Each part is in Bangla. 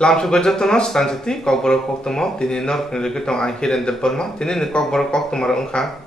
Lamsuga jatno Swrangchati Kokborok Koktwma tini nork ni lekitong ang hiren de Burma tini ni Kokborok Koktwma ungka.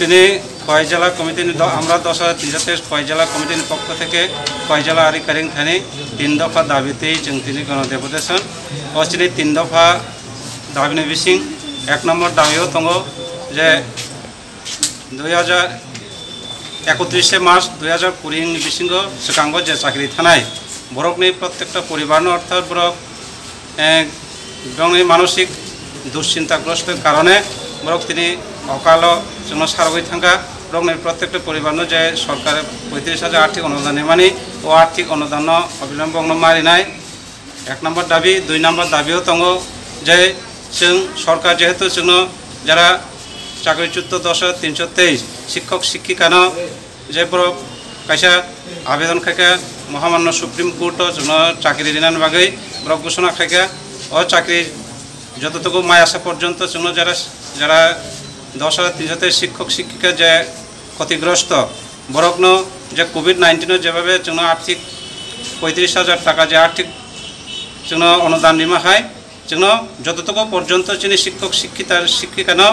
তিনি কয়জেলা কমিটি আমরা 10,323 কয়জেলা কমিটির পক্ষ থেকে কয়জেলা আধিকারিক থানি 3 দফা দাবিতেই जों তিনি গণডেপুটেশন অস্ট্রেলিয়া 3 দফা দাবিনি বিসিং 1 নম্বর দাবিও দङ যে 31 মার্চ 2020 नि बिसिंग सिगांगो जे चाकरि थानाय बरकनि प्रत्येकटा परिवारनो अर्थात बरक गावनि मानसिक दुश्चिंताग्रस्त कारणे बरक तिनि अकालो जोंनो सारगै थांगा बरकनि प्रत्येकटा परिवारनो जे सरकार 35,000 आर्थिक अनुदान मानि ओ आर्थिक अनुदान अबिलम्ब मारिनाय 1 नम्बर दाबी 2 नम्बर दाबिও दङ जे जों सरकार जेहेतु जोंनो যারা চাকরিচ্যুত 10,323 শিক্ষক শিক্ষিকানো যে বরক কাইসা আবেদন খাইকা মহামান্য সুপ্রিম কোর্ট जोंनो চাকরি দিনার বাগै বরক ঘোষণা খাইকা ও চাকরি যতটুকু মায় আসা পর্যন্ত जोंनो যারা 10,323 শিক্ষক শিক্ষিকা যে ক্ষতিগ্রস্ত বরকনো যে কোভিড-19 যেভাবে जोंनो আর্থিক 35,000 টাকা যে আর্থিক जोंनो অনুদান নিমা হয় जोंनो যতটুকু পর্যন্ত যিনি শিক্ষক শিক্ষিকানো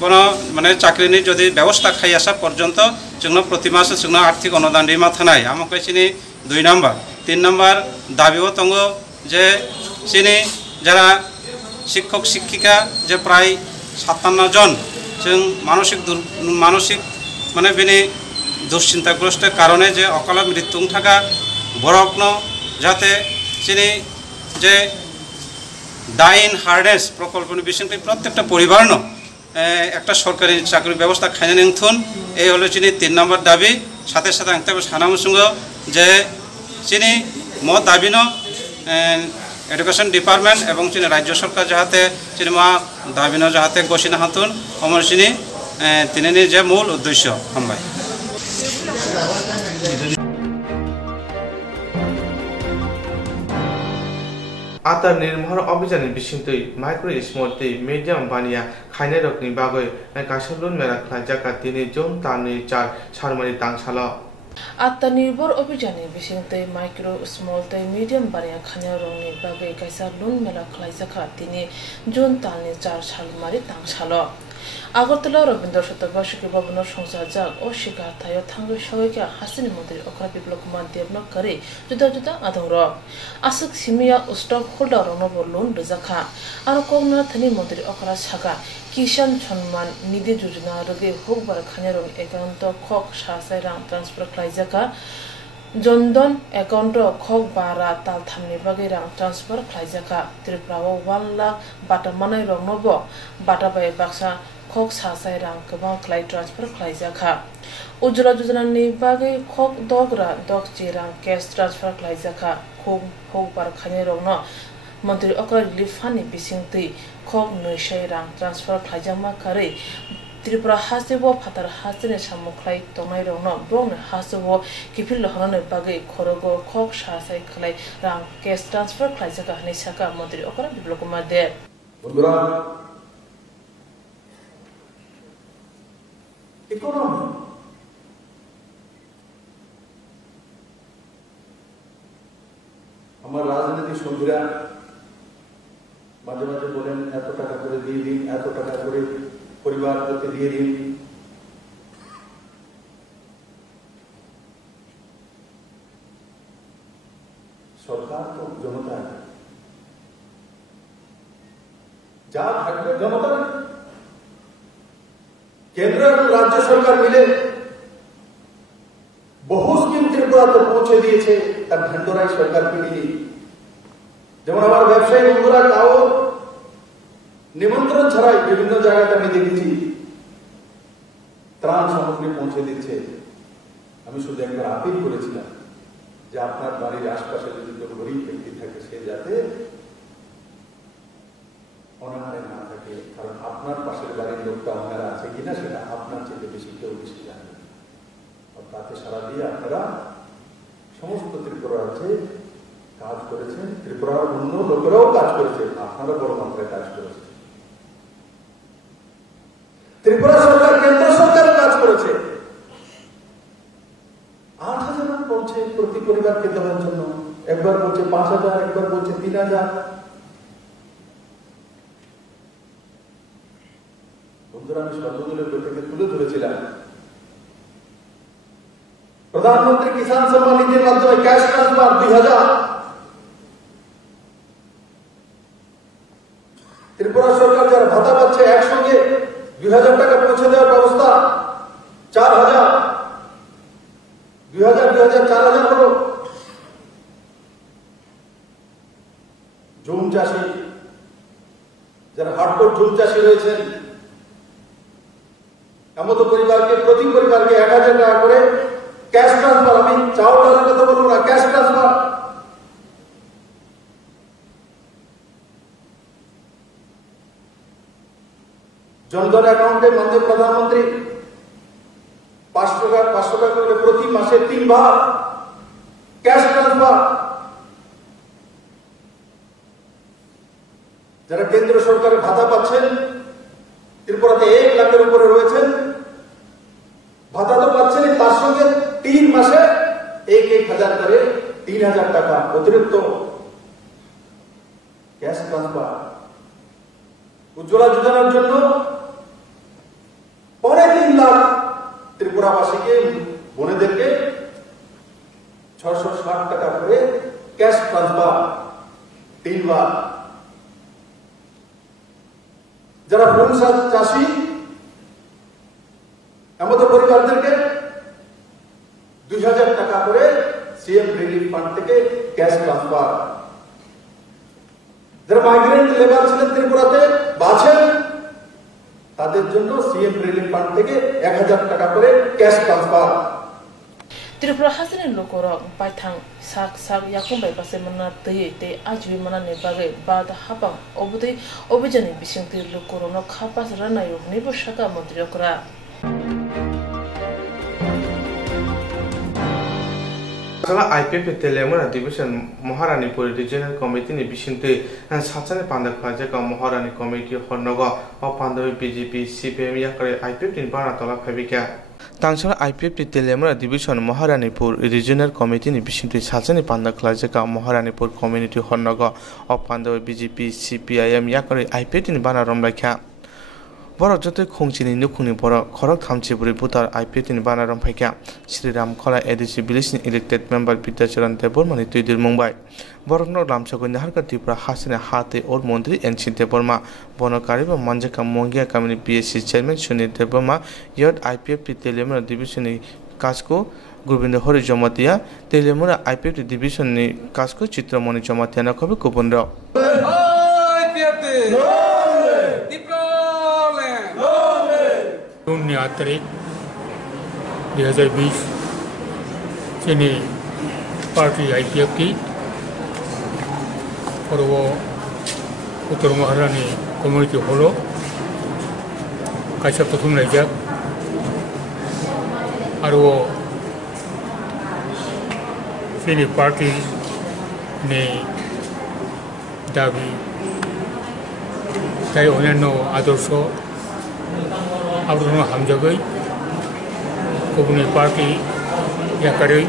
কোনো মানে চাকরিনি যদি ব্যবস্থা খাই আসা পর্যন্ত जोंनो প্রতি মাসে जोंनो আর্থিক অনুদান দিমা থানায় আমাকে চিনি 2 নম্বর 3 নম্বর দাবিও দङ যে চিনি যারা শিক্ষক শিক্ষিকা যে প্রায় 57 জন जों মানসিক মানে বিনি দুশ্চিন্তাগ্রস্ত কারণে যে অকাল মৃত্যু থাকা বরকনো যাতে চিনি যে ডাইন হার্ডেস প্রকল্পনি বিশিংটি প্রত্যেকটা পরিবারনো একটা সরকারি চাকরি ব্যবস্থা খাইনে নিংথুন এই হলো চিনি 3 নম্বর দাবি সাথে সাথে আংতে সানামুসুঙ্গ যে চিনি মো দাবিনো এডুকেশন ডিপার্টমেন্ট এবং চিনি রাজ্য সরকার যাহাতে চিনি মা দাবিনো যাহাতে গসিনা হাতুন অমর চিনি তিনিনি যে মূল উদ্দেশ্য হামবাই আতা নির্ভর অভিযানের বিশিংতই মাইক্রো স্মল মিডিয়াম বানিয়া খাইনে রকনি বাগৈ কাশলুন মেলা খাজাকা তিনি জুন তানি 4 সারমানি তাংসাল আত্মনির্ভর অভিযানে বিশিংতই মাইক্রো স্মল মিডিয়াম বানিয়া খাইনে রকনি বাগৈ কাশলুন মেলা খাজাকা তিনি জুন তানি 4 সারমানি তাংসাল আগরতলা রবীন্দ্র শতবার্ষিকী ভবনের সংসারজাক ও শিকাথায় থাঙ্গৈ সহায়িকা হাসিনি মন্ত্রী অখরা বিপ্লব কুমার দেবনক করে জুদা জুদা আদংর আসুক সিমিয়া স্টক হোল্ডার রনবর লোন রজাখা আর কংনা থানি মন্ত্রী অখরা সাগা কিষান সম্মান নিধি যোজনা রগে হোকবার খানিয়ারং একাউন্ট খক সাসাই রাং ট্রান্সফার খাইজাকা জনধন একাউন্ট খক বারা তাল থামনি বাগै রাং ট্রান্সফার খাইজাকা ত্রিপুরাও 1 লাখ বাটা মানাय রংনব বাটা বাই বাক্সা খক সাসাই রাং गोबां क्लाइ ट्रान्सफार खालायजाखा उज्ज्वला योजनानि बागै खक दग्रा दगची रां कैश ट्रान्सफार खालायजाखा खक बार खानि रंनो मन्त्रि अखरा रिलिफ फान्डनि बिसिंतै खक 200 रां ट्रान्सफार खालायजामा खारै त्रिपुरा हासिबो फातार हासिनि सामुख्लाय तंनाय रंनो ब्रंनो हासिबो किफिल लहरनो बागै खरगो खक सासाय खालाय रां कैश ट्रान्सफार खालायजाखा हनै साका मन्त्रि अखरा बिप्लब कुमार देब ইকোনমি আমার রাজনৈতিক সঙ্গীরা মাঝে মাঝে বলেন এত টাকা করে দিয়ে দিন এত টাকা করে পরিবারকে দিয়ে দিন সরকার তো জনতা যা থাকবে জনতা কেন্দ্র এবং রাজ্য সরকার মিলে বহু স্কিম ত্রিপুরাতে পৌঁছে দিয়েছে তার ঢেন্ডরাই সরকার পিটিয়ে। যেমন আমার ব্যবসায়ী বন্ধুরা কাউ নিমন্ত্রণ ছাড়াই বিভিন্ন জায়গাতে আমি দেখেছি ত্রাণ সামগ্রী পৌঁছে দিচ্ছে। আমি শুধু একবার আপিল করেছিলাম যে আপনার বাড়ির আশপাশে যদি কোনো গরিব ব্যক্তি থাকে সে যাতে অনাহারে না থাকে, কারণ আপনার পাশের বাড়ির লোকটা অনাহারে আছে কিনা সেটা আপনার চেয়ে বেশি কেউ বেশি জানে। তাতে সারা দিয়ে আপনারা সমস্ত ত্রিপুরা রাজ্যে কাজ করেছেন, ত্রিপুরার অন্য লোকেরাও কাজ করেছে, আপনারা বড় মাত্রায় কাজ করেছেন। ত্রিপুরা সরকার কেন্দ্র সরকারের কাজ করেছে। 8,000 বলছে প্রতি পরিবারকে দেওয়ার জন্য, একবার বলছে 5,000, একবার বলছে 3,000। বন্ধুরা, আমি সর্বদলীয় বৈঠকে তুলে ধরেছিলাম প্রধানমন্ত্রী কিষাণ সম্মান নিধির মাধ্যমে ক্যাশ ট্রান্সফার 2,000, ত্রিপুরা সরকার যারা ভাতা পাচ্ছে একসঙ্গে 2,000 টাকা পৌঁছে দেওয়ার ব্যবস্থা, 4,000, 2,000, 2,000, 4,000 হলো। জুম চাষি যারা হার্ডকোর জুম চাষি রয়েছেন, এমন পরিবারকে প্রতি পরিবারকে 1,000 টাকা করে ক্যাশ ট্রান্সফার। আমি চাউলের কথা বলবো না, ক্যাশ ট্রান্সফার। জনধন অ্যাকাউন্টে মাননীয় প্রধানমন্ত্রী 500 টাকা করে প্রতি মাসে 3 বার ক্যাশ ট্রান্সফার। যারা কেন্দ্র সরকারের ভাতা পাচ্ছেন, ত্রিপুরাতে 1 লাখের উপরে রয়েছেন, ভাতা তো পাচ্ছেন, তার সঙ্গে 3 মাসে 1,000 করে 3,000 টাকা অতিরিক্ত ক্যাশ ট্রান্সফার। উজ্জ্বলা যোজনার জন্য 3.5 লাখ ত্রিপুরাবাসীকে, বোনেদেরকে 660 টাকা করে ক্যাশ ট্রান্সফার 3 বার। যারা ফুল চাষি এমন পরিবারদেরকে 2,000 টাকা করে সিএম রিলিফ ফান্ড থেকে ক্যাশ ট্রান্সফার। যারা মাইগ্রেন্ট লেবার ছিলেন ত্রিপুরাতে বাঁচেন, তাদের জন্য সিএম রিলিফ ফান্ড থেকে 1,000 টাকা করে ক্যাশ ট্রান্সফার। ত্রিপুরা হাসিনে লোকরক বাইথাং সাক সাক ইয়াকুম বাইপাসে মনা তৈ তে আজবি মনা নে বাগে বাদ হাপাং অবুদে অভিযানে বিসংতি লোকরন খাপাস রানায় নিবো শাখা মন্ত্রী করা। IPF Telemuna division Maharanipur regional committee नि बिसिंते साचाने पांदा खाजका महारानी कमिटी हरनग अ पांदवे बीजेपी सीपीएम याकरे IPF नि बाना तला खबिका तांसरा IPF Telemuna division Maharanipur regional committee नि बिसिंते साचाने पांदा खाजका महारानीपुर कम्युनिटी हरनग अ पांदवे बीजेपी सीपीआईएम याकरे IPF नि बाना रमलाखा बरक जतै खोंचिनि नुखुनि बरक खरक थामचिबुरि बुतार IPF नि बाना रमफाइका श्रीराम खला एडिसी विलेजनि इलेक्टेड मेम्बर पिताचरण देबरमानि तुइदिर मुंबाइ बरक न लामसागनि हारका त्रिपुरा हासिने हाते और मन्त्री एनसी देबरमा बनकारि ब मानजाका मंगिया कामिनि PSC चेयरमैन सुनील देबरमा यद IPF तेलेमुना डिविजननि काजको गोविंद हरि जमातिया तेलेमुना IPF डिविजननि काजको चित्रमणि जमातिया नखबे गुबुन र जून 8 तारीख 2020 से पार्टी IPF की और वो उत्तर महारानी कम्युनिटी हॉल कैसा प्रथम राइजक और वो से पार्टी ने दाबी তাই অন্যান্য আদর্শ আবরণ হামজাগৈ কবুনি পার্টি ইয়াকারৈ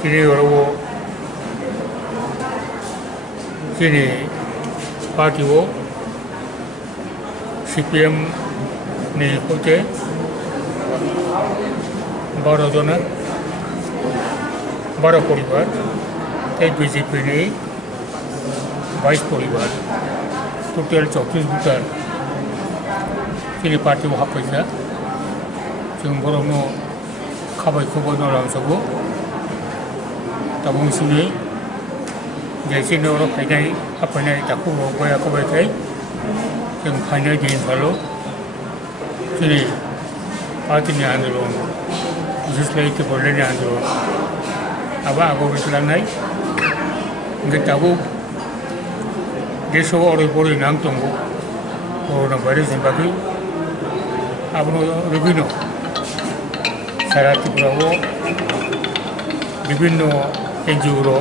তিনি ওরও তিনি পার্টিও CPM নি হতে 12 জনের 12 পরিবার তাই বিজেপি নেই 22 परिवार टोटल 34 भुटान जोंनि पार्टियाव हाबफैसा जों बर'नो खाबायखौबो नलांजोबो दा बांसिनै जैसे न'आव हाबफैनाय दाखौ गयाखौबायखाय जों फाइनाल दिनखाल' जोंनि पार्टिनि आन्दोलन लेजिस्लेटिभ बर्डनि आन्दोलन आगोआव बेखलांनाय ओमफ्राय दाबो देशआव ओरै नां दङ कर'ना भाइरास जेनबाखै आबनो रबिनो सारा त्रिपुरायाव विभिन्न एनजिअ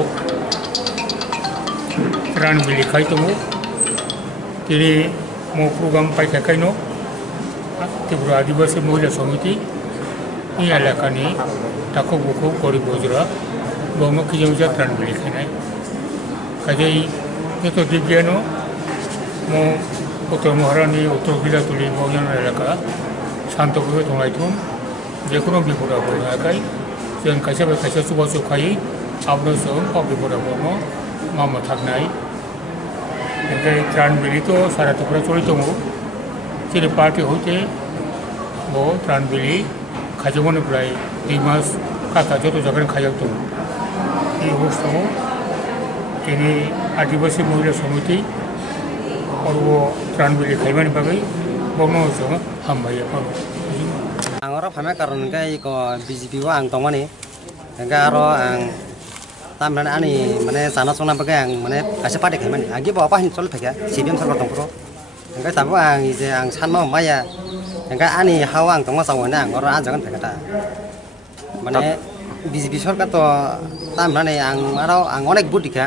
त्राण बिलिखाय दङ दिनै मो प्रग्राम पाइखायनो त्रिपुरा आदिवासी महिला समिति इ एलाकानि दाखौ बुखौ गरिब गुज्रा बावनो खिजौजा त्राण बिलिखायनाय काजै यथ' दिव्यानो मो कोक्टमा हारानि उत्तर गिलातुलि बावजान एलाका शान्तभावे दंलायथुम जेखुनु बिपद आफद हायाखै जों खायसे जौगाजोबखायै आबनो जों बिपद आफदनो मावनो थांनाय ओमफ्राय त्राण बिलिथ' सारा त्रिपुरा चलि दङ जोंनि पार्टि हयते बो त्राण बिलि खाजोबनिफ्राय 2 मास काका जत' जायगानि खायाव दङ बे अबस्थायाव दिनै आदिवासी महिला समिति आरो त्राण बिलि खायमानि बागै बावनो जों हामबायो आं आरो फायमा कारन इखौ बिजेपिआव आं दंमानि आरो आं तामने आंनि माने जाना संना बागै आं माने गासै पार्टि खायमानि आं गिबाव बाहिन चल फैया सिपिएम सरकार दंफोर ओंखाय दाबो आं जे आं सानमा माया ओंखाय आंनि हाव आं दंमा जावोना आं आरो आजागोन फैया दा माने बिजेपि सरकार तो तामने आं आरो आं अनेक बुदिखा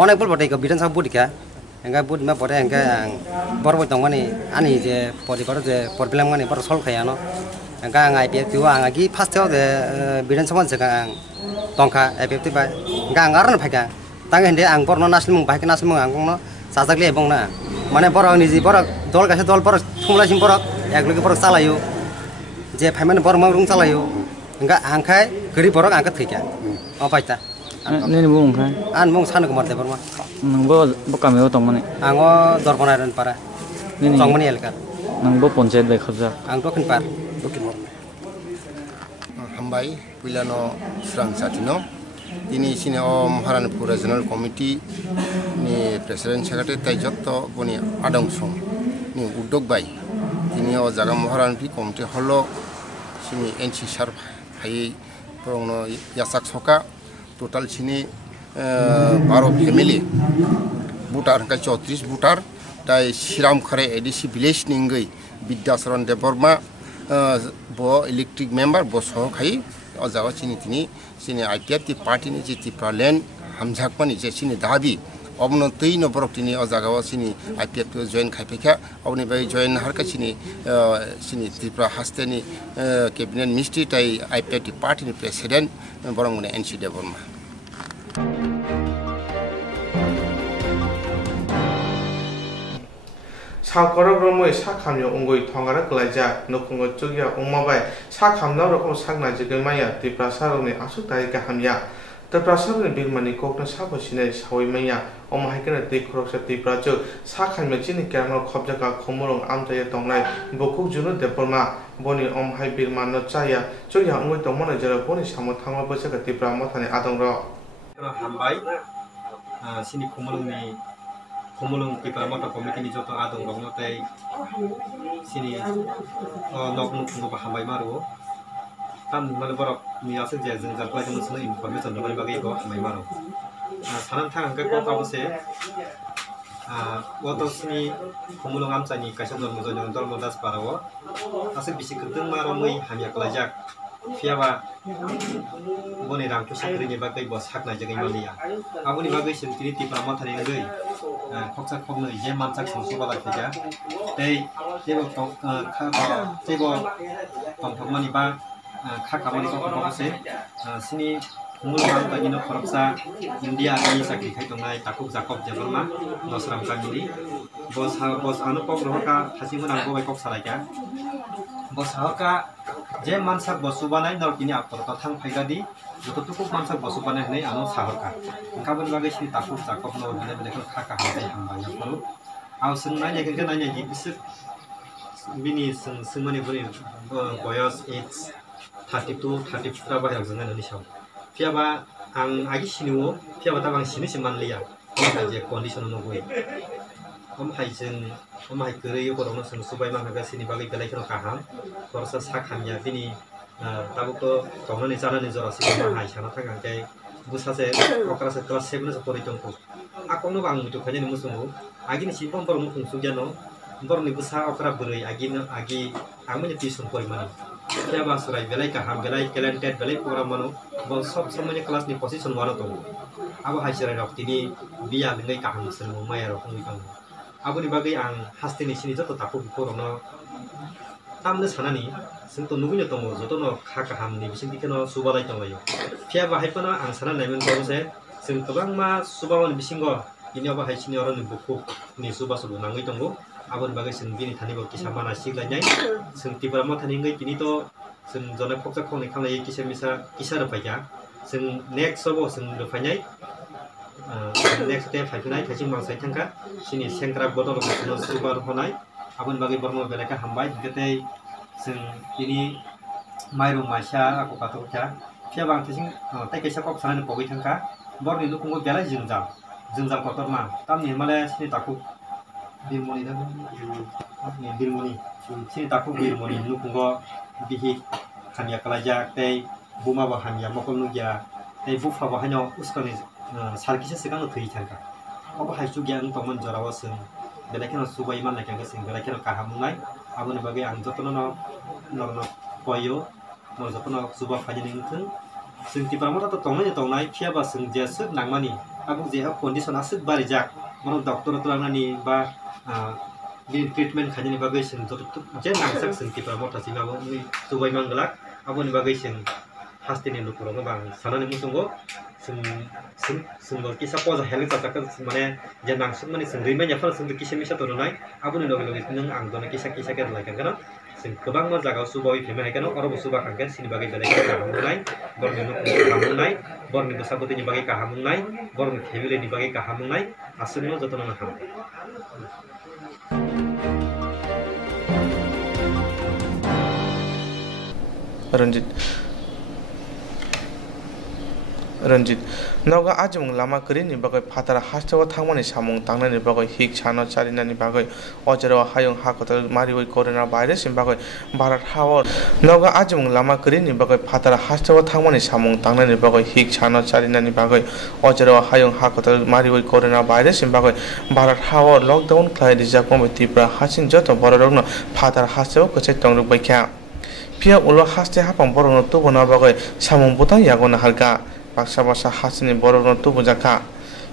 अनेक बुलबथाय बिधान सभा बुदिखा ओंखाय बुदिमा परे ओंखाय आं बरबो दंमानि आंनि जे परिबार जे परबिलांमानि बर सल्भ खायानो ओंखाय आं आइपिएफ आं आगि फार्स्टआव जे बिधान सभा जगह आं दंखा आइपिएफ बाय ओंखाय आं आरो फैखा तांगे हिन्दे आं बरनो नासलिमुं बाहायखो नासलिमुं आं बुंनो जाजागले बुंना माने बर निजि बर दल गासे दल बर थुमलासिम बर एकलगे बर चालायो जे फायमाने बर मावरुं चालायो ओंखाय आंखाय गोरिब बर आंखो थैखा अपायता नेनि बुं ओंखाय आं बुं सानो कुमार दे बरमा नोंबो बकामेयाव दंमाने आङो दरपनायरन पारा दंमानि एलका नोंबो पन्चायत बाय खबजा आं दखिन पार हामबाय पिलानो स्रांचाटिनो दिनै सिने महारानीपुर रिजनल कमिटी नि प्रेसिडेंट सेक्रेटारि ताइजत्त बनि आदंसं नि उद्योग बाय दिनै अ जागा महारानी कमिटी हल्लो सिनि एनसी सार फाय परंनो यासाक सका टोटल सिनि 12 फेमिली बुटार का 34 बुटार ताई श्रीराम खरे एडीसी विलेज निंगै विद्याचरण देवबर्मा बो इलेक्ट्रिक मेंबर बो सहखाई अजावा सिनि तिनि सिनि आईपीएफ ति पार्टी नि जिति प्रलेन हामजाकमानि जे सिनि दाबी अबनो तै न बरकतिनि अजागावा सिनि आईपीएफ तो जॉइन खाइफेखा अबनि बाय जॉइन हरका सिनि त्रिपुरा हास्तेनि कैबिनेट मिनिस्ट्री ताई आईपीएफ ति पार्टी नि प्रेसिडेंट बरंगने एनसी देवबर्मा साखरक रमै साखामयाव अंगै थंगारा गलायजा नखंगो चुगिया उमाबाय साखामनाव रखम सागना जिगैमाया त्रिपुरा सारनि आसु ताय गाहामया त्रिपुरा सारनि बिरमानि कोकनो साबसिनै सावैमाया अमाहायकनो दै खरकसा त्रिपुरा चु साखामया चिनि केरमाव खबजाका खमरं आमताया तंनाय बकुक जुनु देबरमा बनि अमहाय बिरमानो चाया चुगिया अंगै तंमना जरा बनि सामो थांमा बसका त्रिपुरा मथानि आदंर हामबाय सिनि खमलुं त्रिपुरा मथा कमिटि नि जतो आदं रंनो ताई सिनि नगनु खुंगो हामबाय मारो ताम माने बरक मियासे जे जों जाखलाय जों सनो इनफरमेशन दबाय बागै गो हामबाय मारो सानान थांगो को काबसे वतसनि खमलुं आमचानि कायसा धर्मदास पाराव आसे बिसि खदों मारो मै हामिया कलायजाक फियाबा बने रांखौ साख्रिनि बागै बस हाकनाय जगै मालिया आबुनि बागै सिमतिनि त्रिपुरा मथानि गै खक्सा खगनै जे मानसाक संसोबाला फैया तै जेबो तंथमानि बा खाखामानि कखसे सिनि मुलुगाव बागिनो खरकसा इन्डिया नि साख्रि खाय दंनाय ताकुक जाकब जेबरमा नसराम कामिनि बस आनु कक रहका थासिमन आंगो बाय कक सालायका बस हाका je mansak bo subanai nor kini apor ta thang phaigadi joto tukuk mansak bo subanai nei anu sahorka kabun bagai sini takuk jakop no bile bile khaka hai hamba ya paru aw sungnai ne ke nanya ji bisuk bini sungmani buri boyos age 32 33 ba yang jangan ni saw fiaba ang agi siniwo fiaba ta bang sini semanlia je condition no boy hai kere yo korong sung subai mang ga sini bagai belai keno kaham korsa sakhamya bini tabuk to tongna ni jana ni jora sini hai sana thang kai busa se okra se class 7 se pori tongko akong no bang mutu khani musungu agi ni sipom por mu khung sugya no bor ni busa okra burui agi amanya tuition pori mani ya ba surai belai kaham belai talented belai program mano bang sob samanya class ni position wano to abo hai sirai rok tini biya ngai kaham sunu maya rok ngi kang abo ni bagai ang hastini sini joto tapu bikorono tamne sanani sing to nugunya tomo joto no khaka hamni bising dikeno subalai tomayo fia ba haipana ang sana naimen ko se sing tobang ma subawan bisingo ini aba haisini oro ni buku ni suba nangai tongo abo ni bagai sing bini thani bo kisamana siglanyai sing tibra ma thani ngai kini to sing jona khokja khoni khamlai kisar paja sing next sobo sing rufanyai next day fainai thajing mang sai thangka sini sengkra botol ko subar honai abun bagi borno belaka hambai gete sing ini mairu masya aku patukja fia bang thajing tai kaisa kok sana pogi thangka borni lukungo bela jingjam kotorma tamni male sini taku birmoni da ni birmoni sini taku birmoni lukungo bihi khania kalaja tei buma ba hamya mokol nugya tei bufa ba hanyo uskoni sarkisa sekarang tuh ikan kak, apa hasil gian toman jarawa seng, belakang subai mana kang seng, belakang kahamunai, abu ni bagai ang jotono no koyo, no jotono subah fajar ningtung, seng tipe ramot atau toman pia ba seng jasa nangmani, abu jehap kondisi nasib barijak, mana dokter tu nani ba di treatment kaji ni bagai seng jotono jen nangsak seng tipe ramot asih abu ni subai manggalak, abu ni bagai seng hasti ni lukur bang, sana ni musunggo. sunggo kisah poza helik tatakan semane janang semane sendiri banyak hal sendiri kisah misal turunai abu nih logi neng ang dona kisah kan lagi kan sing kebang mau jaga subawi firman kan orang subah kan sini bagai belai kahamunai bornino kahamunai borni besabuti bagai kahamunai borni hebile ni bagai kahamunai asalnya jatuh nama ham Ranjit Noga ajung lama kiri ni bagai patara hastawa thangmani samung tangna ni bagai hik chano charina ni bagai ojaro hayung hakota mariwai corona virus ni bagai barat hawar Noga ajung lama kiri ni bagai patara hastawa thangmani samung tangna ni bagai hik chano charina ni bagai ojaro hayung hakota mariwai corona virus ni bagai barat hawar lockdown khlai rijak komiti pra hasin joto bororogno patara hastawa kochai tongruk baikha pia ulo haste hapang borogno tubona bagai samung butang yagona halka baksa hasini borokno tubujaka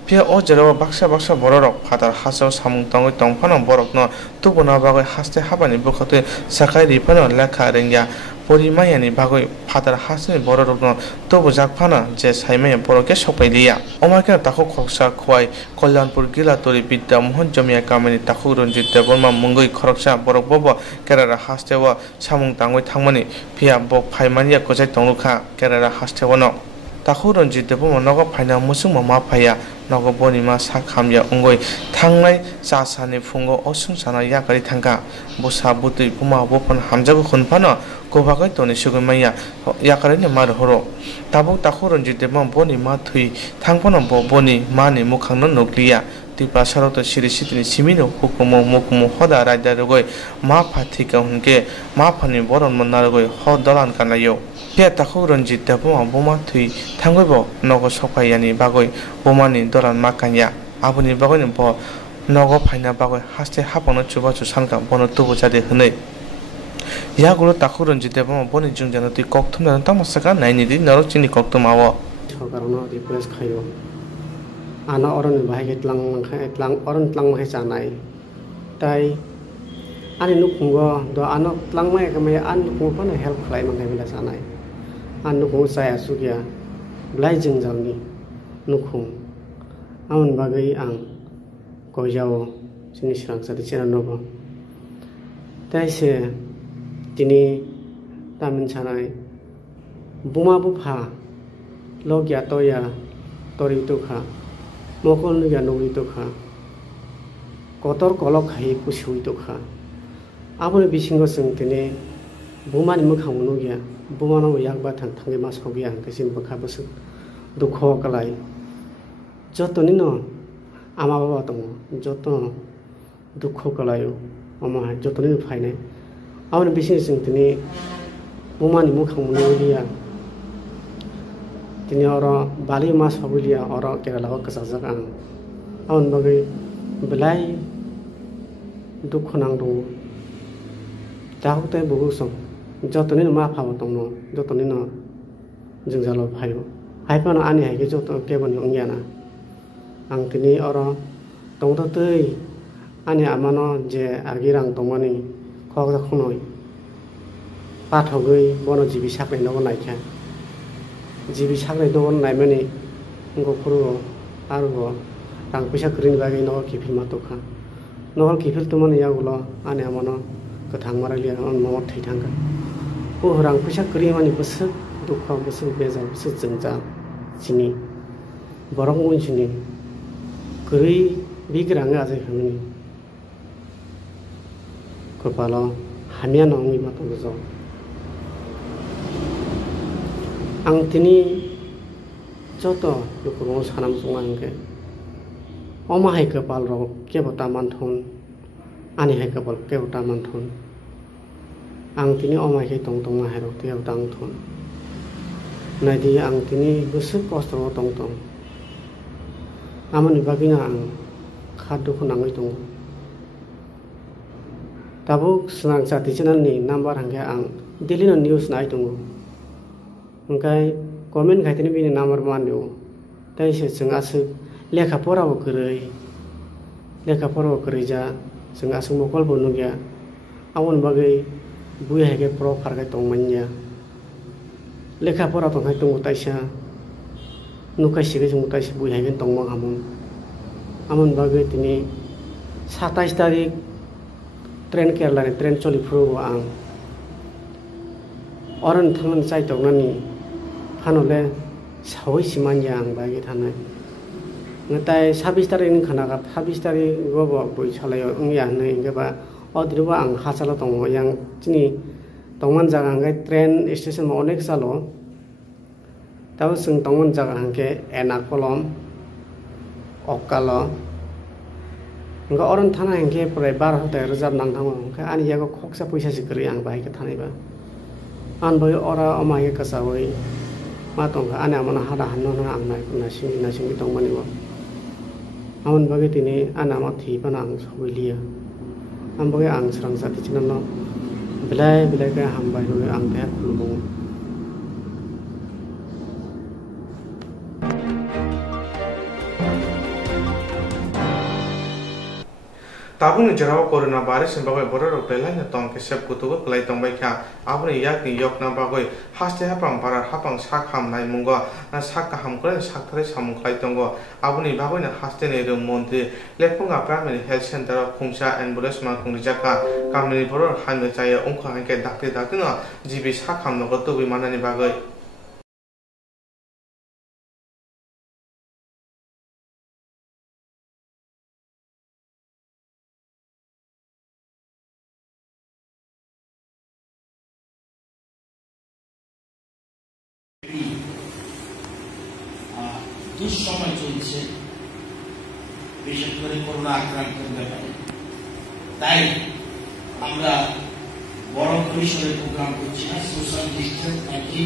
pia o jero baksa borok fatar hasau samung tangoi tongphano borokno tubuna bagoi haste habani bukhate sakai ripano lekha rengya porimayani bagoi fatar hasini borokno tubujak phano je saimaya boroke sopailia omake takho khoksa khwai kolyanpur gila tori bidya mohan jamiya kamani takho Ranjit Deborma mungoi khoroksa borok bobo kerara hastewa samung tangoi thangmani pia bok phaimania kojai tongluka kerara hastewono takho Ranjit Deborma nogo phaina musung mama phaya nogo bonima sakhamya ungoi thangnai chasani fungo osung sana yakari thangka busa butui puma bopon hamjago khunphano kobagai toni sugumaya yakari ne mar horo tabuk takho Ranjit Deborma bonima thui thangpano boni mani mukhangno nukliya tipa sarota siri sitini simino hukumo hoda raida rogoi ma phathika hunke ma phani boron manarogoi ho dalan kanayo pia takho Ranjit Deborma boma thui thanggoibo nogo sokayani bagoi bomani doran makanya abuni bagoi bo nogo phaina bagoi haste hapano chuba chusanka bono tubu jade hne yagulo takho Ranjit Deborma boni jungjano tui Koktwma tamasaka naini di narok chini Koktwma wo sokarono di press khayo ana oron bahai tlang oron tlang mahai sanai tai ani nukungo do ano tlang mai kamaya an nukungo pana help khlai mangai bila sanai an nukungo saya sugya blai jingjamni nukung amun bagai ang kojao Swrangchati chera nobo tai se tini tamin sanai buma bufa logya toya tori tukha mokol nuya nuri tukha kotor kolok hai pushui tukha aboni bisingo sing tini buma ni mukhang nuya buma no yakba thangi mas hobi ang kesin bakha bus dukho kalai jotoni no ama baba tongo joto dukho kalayo ama jotoni phaine aboni bisingo sing tini buma ni mukhang nuya tini oro bali mas hobilia oro kerala ko kasajak ang aun bagai belai dukho nang dong tahuk te bugu song jotoni no ma phaw tong no jotoni no jingjalo phayo haipa no ani hai ke joto ke boni ongya na ang tini oro tong to tei ani amano je agirang tongmani khok ja khunoi pathogoi bono jibi sakle no naikha jibi sakle no naimani ngo puru argo rang pisa krin bagi no kifil matokha no kifil to mani yagulo ani amano kathang marali on mo thai thanga o rang pisa kri mani busuk dukha busuk beza busuk jengja sini borong un sini kri bigranga aje hamini kopalo hamia no ngi matong zo ang tini joto lukurong sanam sungangke oma hai kapal ro ke bota manthon ani hai kapal ke bota manthon ang tini oma hai tong tong hai ro te utang thon nadi ang tini busuk kostro tong tong amani bagina ang khadu khunangai tong tabuk Swrangchati channel ni number hangge ang daily news nai tong Engkai komen kaitini bini namar mandu, tapi seng asuk lekha pora bukerai ja, seng asuk mokol bonu ya, awon bagai buaya hege pro fargai tongmanya, lekha pora tonghai tong utaisha, nukai sige jeng utaisha buaya hege tongmang amon bagai tini 27 tarik tren Kerala ni tren coli furu ang, orang tangan saya tongnani hanole sawai simanya ang bagi tanai ngetai 27 tarik ni khanaga 27 tarik gobo boi chalayo ngya nei ngeba odriba ang hasala tongo yang chini tongman jaga ngai train station mo onek salo taw sing tongman jaga hangke enak kolom okalo nga orang thana hangke prai bar hote reserve nang thango ka ani yago khoksa paisa sikri ang bagi tanai ba an boy ora omai kasawai matong ka ana mana hada hanno na ang na sing tong mani wa amun bagi tini ana ma thi panang sobilia am bagi ang Swrangchati channel no belai ka hambai no ang te khulbong tabung jarawa corona virus bagai borok pelai na tong kesep kutugo pelai tong bai kha abuni yak ni yok na bagai haste hapang parar hapang sakham nai mungo na sakham kore sakthare samung khai tongo abuni bagai na haste ne rong monti lepunga primary health center khungsa ambulance ma khungri jaka kamni borok hanme chaya ongkha hanke dakte no jibi sakham no gotu bi manani bagai দুঃসময় চলছে বিশেষ করে করোনা আক্রান্তের ব্যাপারে তাই আমরা বড় পরিসরে প্রোগ্রাম করছি না সোশ্যাল ডিস্টেন্স একই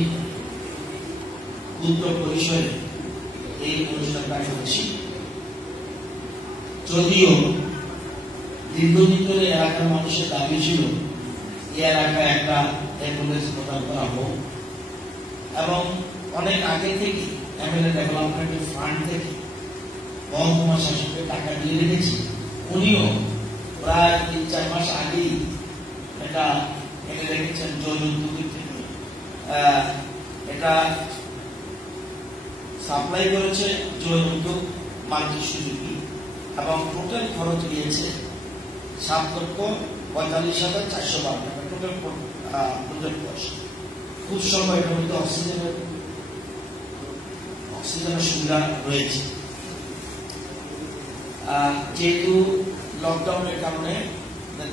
ক্ষুদ্র পরিসরে এই অনুষ্ঠানটা করছি যদিও দীর্ঘদিন ধরে এলাকার মানুষের দাবি ছিল এই এলাকায় একটা অ্যাম্বুলেন্স প্রদান করা হোক এবং অনেক আগে থেকে এমএলএ ডেভেলপমেন্ট ফান্ড থেকে মহকুমা শাসকের টাকা দিয়ে রেখেছি উনিও প্রায় 3-4 মাস আগেই এটা এনে রেখেছেন জৈব উদ্যোগের থেকে এটা সাপ্লাই করেছে জৈব উদ্যোগ মান্ত্রী সুযোগী এবং টোটাল খরচ দিয়েছে 7,45,412 টাকা টোটাল প্রজেক্ট কস্ট খুব সম্ভব এটার মধ্যে অক্সিজেনের সুবিধা রয়েছে। যেহেতু লকডাউনের কারণে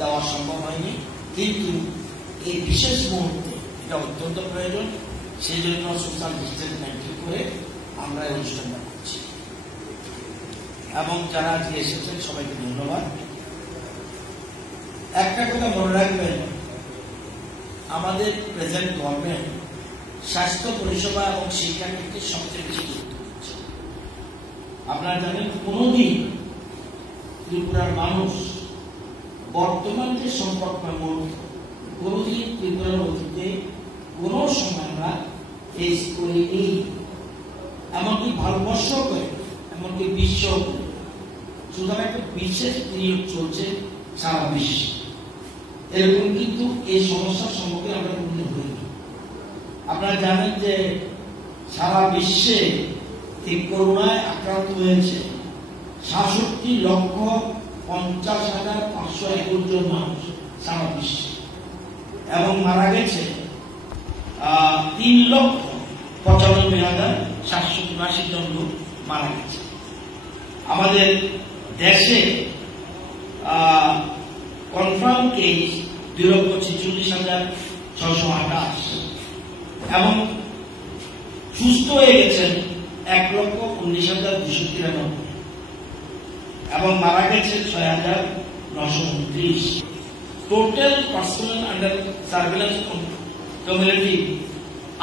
দেওয়া সম্ভব হয়নি, কিন্তু এই বিশেষ মুহূর্তে এটা অত্যন্ত প্রয়োজন, সেই জন্য সোশ্যাল ডিস্টেন্স মেনটেন করে আমরা এই অনুষ্ঠানটা করছি। এবং যারা আজকে এসেছেন সবাইকে ধন্যবাদ। একটা কথা মনে রাখবেন, আমাদের প্রেজেন্ট গভর্নমেন্ট স্বাস্থ্য পরিষেবা এবং শিক্ষা ক্ষেত্রে সবচেয়ে বেশি গুরুত্ব দিচ্ছে। আপনারা জানেন, কোনদিন ত্রিপুরার মানুষ বর্তমান যে সম্পর্ক কোনদিন ত্রিপুরার অতীতে কোন সময় আমরা ফেস করিনি। এমনকি ভারতবর্ষ করে, এমনকি বিশ্ব করে, সুতরাং একটা বিশেষ পিরিয়ড চলছে সারা বিশ্বে। এরকম কিন্তু এই সমস্যার সম্মুখীন আমরা কোনদিন হইনি। আপনারা জানেন যে সারা বিশ্বে এই করোনায় আক্রান্ত হয়েছে 66,50,521 জন মানুষ সারা বিশ্বে, এবং মারা গেছে 3,95,782 জন লোক মারা গেছে। আমাদের দেশে কনফার্ম কেস 2,46,628 এবং সুস্থ হয়ে গেছেন 1,19,293 এবং মারা গেছে 6,929। Total personal under surveillance community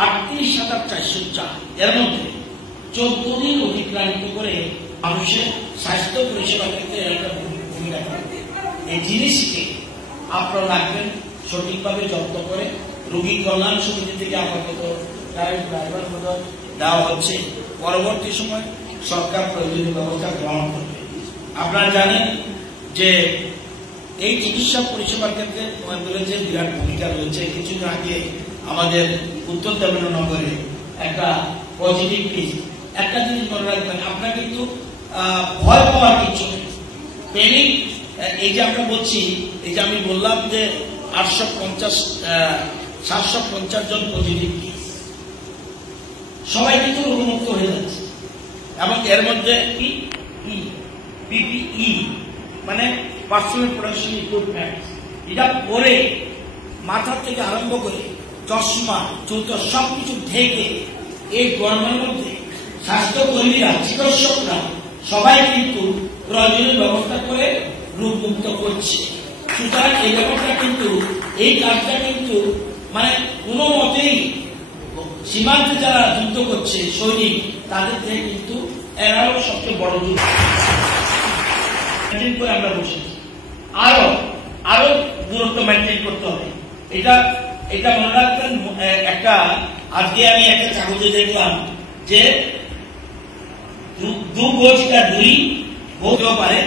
38,404। এর মধ্যে 14 দিন অতিক্রান্ত করে মানুষের স্বাস্থ্য পরিষেবা ক্ষেত্রে একটা ভূমিকা রাখবে। এই জিনিসকে আপনারা রাখবেন, সঠিকভাবে যত্ন করে। রোগী কল্যাণ সমিতি থেকে আপাতত ড্রাইভার দেওয়া হচ্ছে, পরবর্তী সময় সরকার প্রয়োজনীয় ব্যবস্থা গ্রহণ করবে। আপনারা জানেন যে এই চিকিৎসা পরিষেবার ক্ষেত্রে অ্যাম্বুলেন্সের বিরাট ভূমিকা রয়েছে। কিছুদিন আগে আমাদের উত্তর দেবেন্দ্রনগরে একটা পজিটিভ কেস। একটা জিনিস মনে রাখবেন, আপনার কিন্তু ভয় পাওয়ার কিছু নেই, প্যানিক। এই যে আমরা বলছি, এই যে আমি বললাম যে 750 জন পজিটিভ কেস, সবাই কিন্তু রোগমুক্ত হয়ে যাচ্ছে। এবং এর মধ্যে পিপিই মানে পার্সোনাল প্রোটেকশন ইকুইপমেন্ট, এটা পরে মাথা থেকে আরম্ভ করে চশমা, জুতো সবকিছু ঢেকে এই গরমের মধ্যে স্বাস্থ্যকর্মীরা, চিকিৎসকরা সবাই কিন্তু প্রয়োজনীয় ব্যবস্থা করে রোগমুক্ত করছে। সুতরাং এই ব্যাপারটা কিন্তু, এই কাজটা কিন্তু মানে কোনো মতেই সীমান্তে যারা যুদ্ধ করছে সৈনিক, তাদের থেকে কিন্তু এরাও সবচেয়ে বড় যুদ্ধ করে আমরা বসেছি। আরো দূরত্ব মেনটেন করতে হবে। এটা মনে রাখবেন। একটা আজকে আমি একটা কাগজে দেখলাম যে 2 গজ কা দূরি হতেও পারে,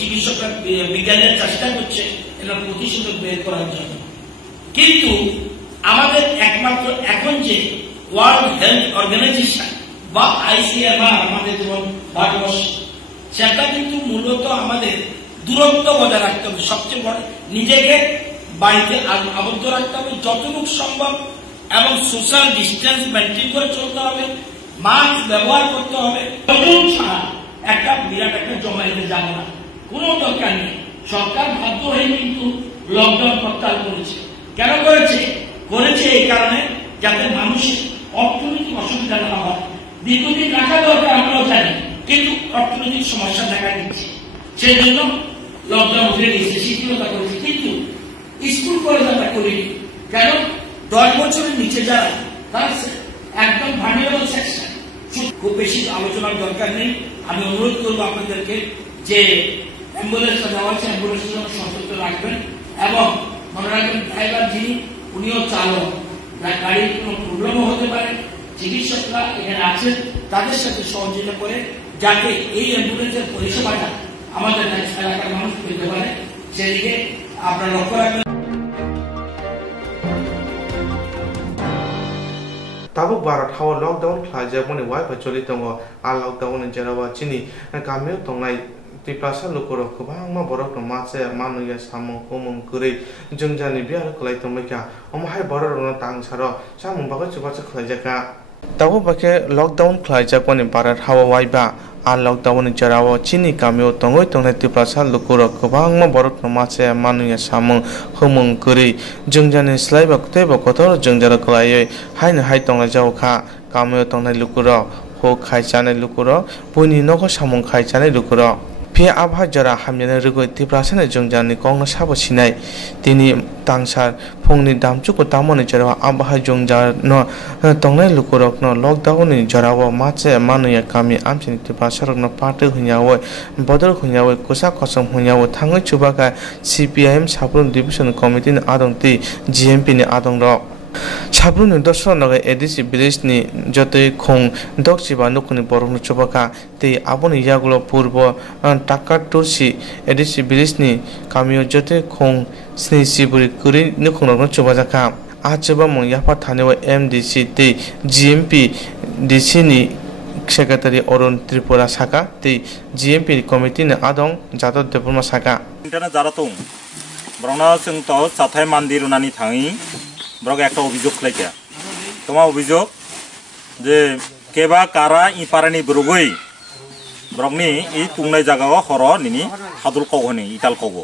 চিকিৎসকরা বিজ্ঞানীরা চেষ্টা করছে এটা প্রতিষেধক বের করার জন্য। কিন্তু আমাদের একমাত্র এখন যে ওয়ার্ল্ড হেলথ অর্গানাইজেশন বা ICMR আমাদের যেমন ভারতবর্ষ, সেটা কিন্তু মূলত আমাদের দূরত্ব বজায় রাখতে হবে। সবচেয়ে বড়, নিজেকে বাড়িতে আবদ্ধ রাখতে হবে যতটুকু সম্ভব, এবং সোশ্যাল ডিস্টেন্স মেনটেন করে চলতে হবে, মাস্ক ব্যবহার করতে হবে। ছাড়া একটা বিরাট একটা জমায়েতে যাব না, কোনো দরকার নেই। সরকার বাধ্য হয়ে কিন্তু লকডাউন প্রত্যাহার করেছে। কেন করেছে? এই কারণে যাতে মানুষের অর্থনৈতিক অসুবিধা না হয়। দীর্ঘদিন রাখা দরকার আমরাও জানি, কিন্তু অর্থনৈতিক সমস্যা দেখা দিচ্ছে, সেই জন্য লকডাউন উঠে দিয়েছে, শিথিলতা করেছে। কিন্তু স্কুল কলেজ আমরা করিনি। কেন? 10 বছরের নিচে যারা, তার একদম ভার্নিয়াবল সেকশন, খুব বেশি আলোচনার দরকার নেই। আমি অনুরোধ করবো আপনাদেরকে যে অ্যাম্বুলেন্সটা দেওয়া হচ্ছে, অ্যাম্বুলেন্সের জন্য সতর্ক রাখবেন, এবং মনে রাখবেন ড্রাইভার যিনি, উনিও চালক, গাড়ির কোনো প্রবলেমও হতে পারে। চিকিৎসকরা এখানে আছেন, তাদের সাথে সহযোগিতা করে যাতে এই অ্যাম্বুলেন্সের পরিষেবাটা আমাদের এলাকার মানুষ পেতে পারে, সেদিকে আপনারা লক্ষ্য রাখবেন। tabuk barat hawa lockdown khlaja boni wifi choli tongo a lockdown ni jarawa chini gamio tongnai tiplasa lukuro kubangma borok no mache manuya samung humung kuri jungjani biar kulai tomika omahai borok no tangsaro samung bago chubacha khlaijaka tabo bake lockdown khlaijak barat hawa waiba a lockdown jarawo chini kamio tongoi tongnai tiplasa lukuro kubangma borok no mache manuya samung humung kuri jungjani slaiba kuteba kotor jungjara kulai haina hai tongnai jawkha kamio tongnai lukuro ho khaijane lukuro buni nogo samung khaijane lukuro phe abha jara hamjane rugoi tiprasane jongjani kongna sabo sinai tini tangsar phongni damchuko tamoni jara abha jongjar no tongnai lukurok no lockdown ni jarawo mache manuya kami amchini tiprasarok no patu hunyawo bodol hunyawo kusa kosom hunyawo thangoi chubaka CPIM Sabrum Division Committee ni adongti GMP ni adongro Sabrum ni dosro noge edisi village ni jotoi khong dokchiba nokuni borokno chubaka te aboni yagulo purbo taka tursi edisi village ni kamio jotoi khong sni siburi kuri nukhonokno chubajaka achuba mong yapa thanewa MDC te GMP DC ni Secretary Orun Tripura Saka te GMP committee ni adong jato depurma saka internet jaratung brona sing to sathai mandir unani thangi brok একটা অভিযোগ খাইকা তোমার অভিযোগ যে কেবা কারা ই পারানি ব্রগই ব্রগনি এই তুংনাই জায়গাও হর নিনি হাদুল কগনি ইতাল কগ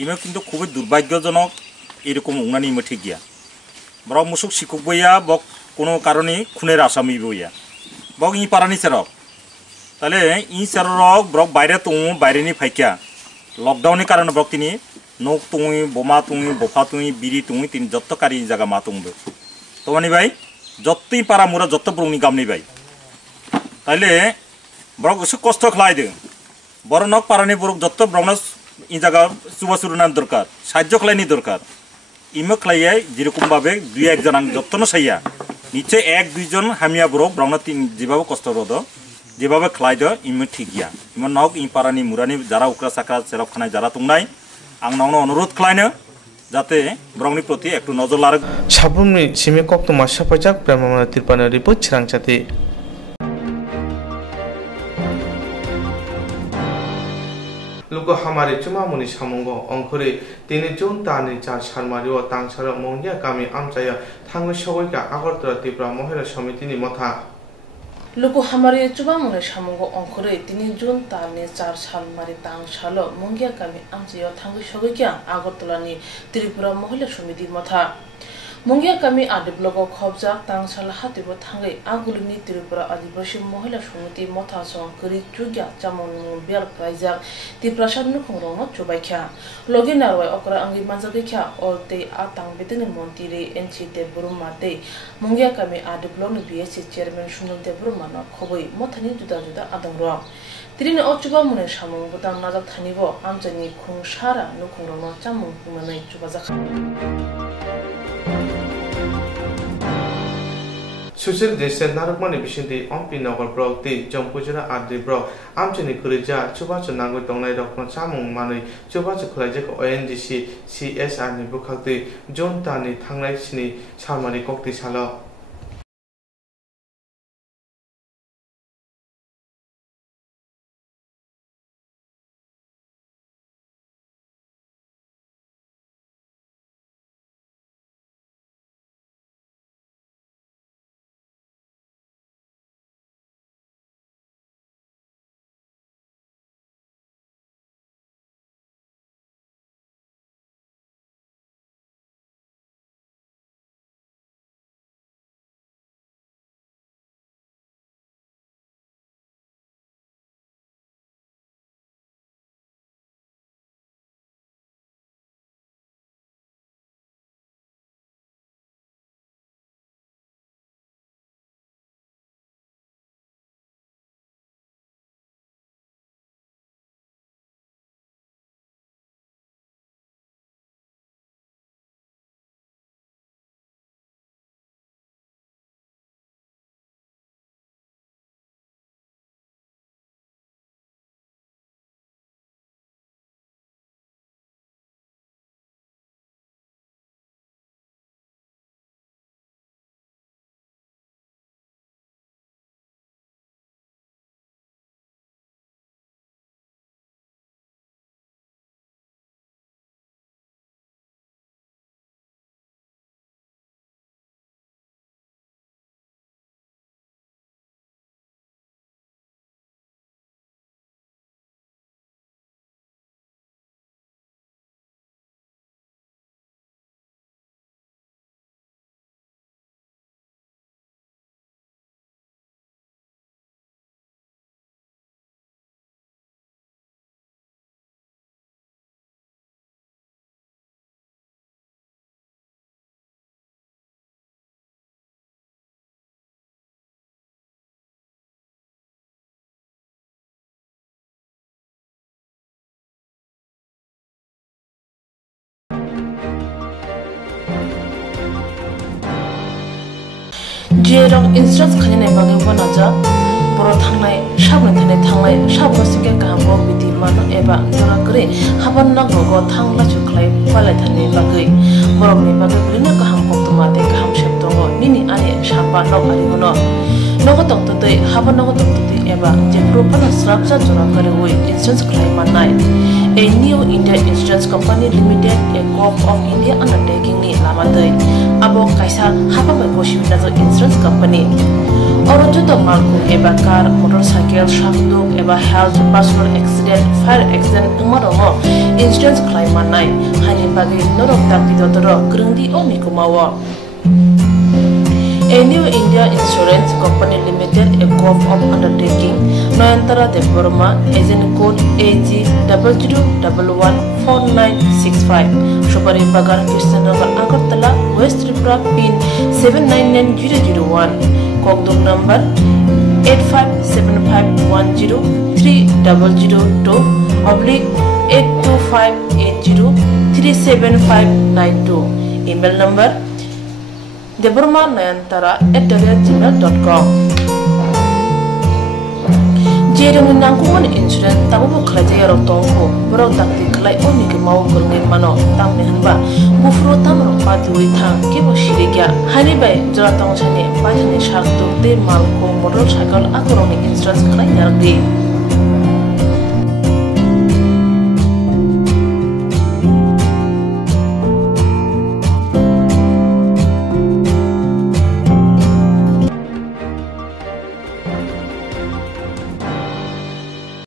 ইমে কিন্তু খুবই দুর্ভাগ্যজনক এরকম উংনানি ইমে ঠিক গিয়া ব্রক মুসুক শিক্ষক বইয়া বক কোনো কারণে খুনের আসামি বইয়া বক ই পারানি সেরক তাহলে ই সেরক ব্রক বাইরে তুং বাইরেনি ফাইকা লকডাউনের কারণে ব্রক তিনি nok tungi boma tungi bofa tungi biri tungi tin jotto kari jaga ma tungbe to mani bhai jottoi para mura jotto brongni gamni bhai taile brok su kosto khlai de boro nok parani borok jotto brongnas ই জায়গা সুবা সুরুনার দরকার সাহায্য কলাইনি দরকার ইমে কলাইয়াই যেরকম ভাবে দুই একজন যত্ন সাইয়া নিচে এক দুইজন হামিয়া বরক ব্রহ্মা তিন যেভাবে কষ্ট রোদ যেভাবে খেলাই দো ইমে ঠিক গিয়া ইমে নক ই পারানি মুরানি যারা উকরা সাকরা সেরকখানায় যারা তুংনাই आं नावनो अनुरोध खालायनो जाते ब्रंनि प्रति एकटु नजर लारो साब्रुमनि सिमे कोक्तमा साफायजाक ब्रह्ममना तिरपानो रिपोर्ट स्रांचाति लोको हमारे चुमामुनि सामुंगो अंखरे तिनि जुन तानि चार सालमारिओ तांसारो मंगिया गामि आमचाया थांगो सगयका आगरतला त्रिपुरा महिला समितिनि मथा Luku hamari chuba mune shamungo onkore tini jun tarni 4 sal mari tang salo mongya kami amchiyo thangi shogikya agortolani Tripura Mahila Samiti motha mongya kami adiblogo khobja tang sal hatibo thangi agulini Tripura Adivasi Mahila Samiti motha song kuri chugya chamon bial praijak ti prasad nukhongrong chubaikya login narwai okra angi manjagikya olte atang betini montiri NCT burumate mongya kami adibloni BSC chairman Sunil Debrumana khoboi mothani juda juda adongro tirini ochuba mune samung budam najak thanibo amjani khung sara nukhongrong chamung kumanai chubajak Social distance narukmani bishinti ompi nogor brok ti jompujura adri brok amchini kurija chubachu nangoi tongnai rokno chamung manui chubachu khulaijak ONGC CSR ni bukhakti jontani thangnai sini salmani kokti salo Jerong insurance khanine bagi wanaja boro thangnai sabne thane thangnai sabno singe kahamo bidi mano eba jora kre haban na gogo thangla chuklai pale thane bagi borok ni bagi bulina kaham koktwma te kaham sheptongo nini ane samba no ari gono nogo tokto te haban nogo tokto te eba jepro pana srapsa jora kare oi insurance claim manai a new India Insurance Company Limited a co-op of India undertaking ni lamadai abo kaisa haba bai boshi na zo insurance company oro joto malku eba car motorcycle shafduk eba health personal accident fire accident umarongo insurance claim manai hani bagi norok takti dotoro grungdi oni kumawa a new India Insurance Company Limited a co-op of undertaking Noyantara Deborma agent code AG 00114965 Shobari Bagar Krishnagar Agartala West Tripura pin 799001 Kokborok number 857510/82580375592 email number deborma9antara@gmail.com Jerung nangkuman insurance tabu kerja yarok tongko berok takti kelai oni ke mau kurngin mano tam nehanba bufro tam rompa diwi thang kebo shirikya hani bai jora tong chani pathani shak dukte malko motorcycle akoroni insurance kelai yardi